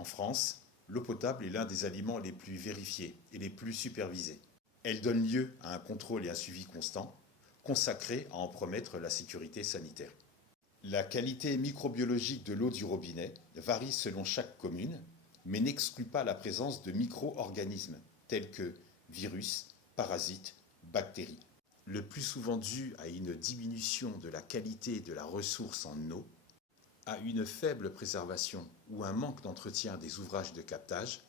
En France, l'eau potable est l'un des aliments les plus vérifiés et les plus supervisés. Elle donne lieu à un contrôle et un suivi constant, consacrés à en promettre la sécurité sanitaire. La qualité microbiologique de l'eau du robinet varie selon chaque commune, mais n'exclut pas la présence de micro-organismes tels que virus, parasites, bactéries. Le plus souvent dû à une diminution de la qualité de la ressource en eau, à une faible préservation ou un manque d'entretien des ouvrages de captage,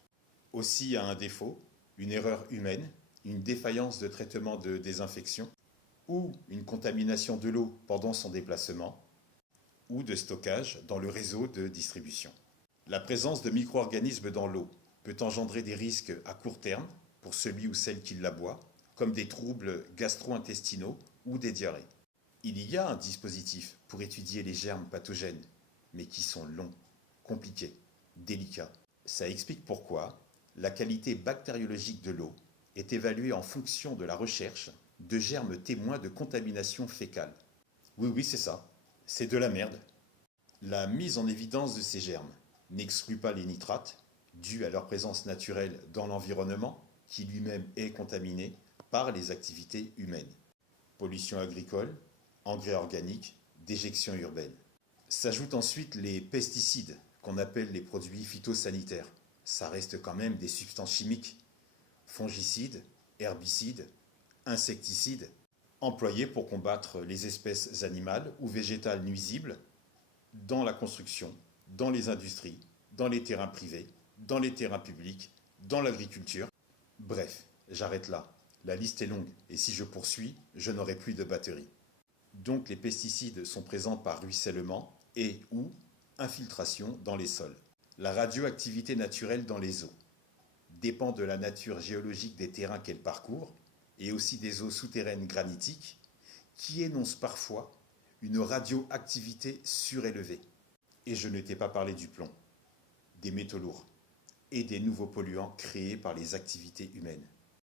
aussi à un défaut, une erreur humaine, une défaillance de traitement de désinfection ou une contamination de l'eau pendant son déplacement ou de stockage dans le réseau de distribution. La présence de micro-organismes dans l'eau peut engendrer des risques à court terme pour celui ou celle qui la boit, comme des troubles gastro-intestinaux ou des diarrhées. Il y a un dispositif pour étudier les germes pathogènes, mais qui sont longs, compliqués, délicats. Ça explique pourquoi la qualité bactériologique de l'eau est évaluée en fonction de la recherche de germes témoins de contamination fécale. Oui, c'est ça. C'est de la merde. La mise en évidence de ces germes n'exclut pas les nitrates, dus à leur présence naturelle dans l'environnement, qui lui-même est contaminé par les activités humaines. Pollution agricole, engrais organiques, déjection urbaine. S'ajoutent ensuite les pesticides, qu'on appelle les produits phytosanitaires. Ça reste quand même des substances chimiques. Fongicides, herbicides, insecticides, employés pour combattre les espèces animales ou végétales nuisibles dans la construction, dans les industries, dans les terrains privés, dans les terrains publics, dans l'agriculture. Bref, j'arrête là. La liste est longue et si je poursuis, je n'aurai plus de batterie. Donc les pesticides sont présents par ruissellement et ou infiltration dans les sols. La radioactivité naturelle dans les eaux dépend de la nature géologique des terrains qu'elle parcourt et aussi des eaux souterraines granitiques qui énoncent parfois une radioactivité surélevée. Et je ne t'ai pas parlé du plomb, des métaux lourds et des nouveaux polluants créés par les activités humaines.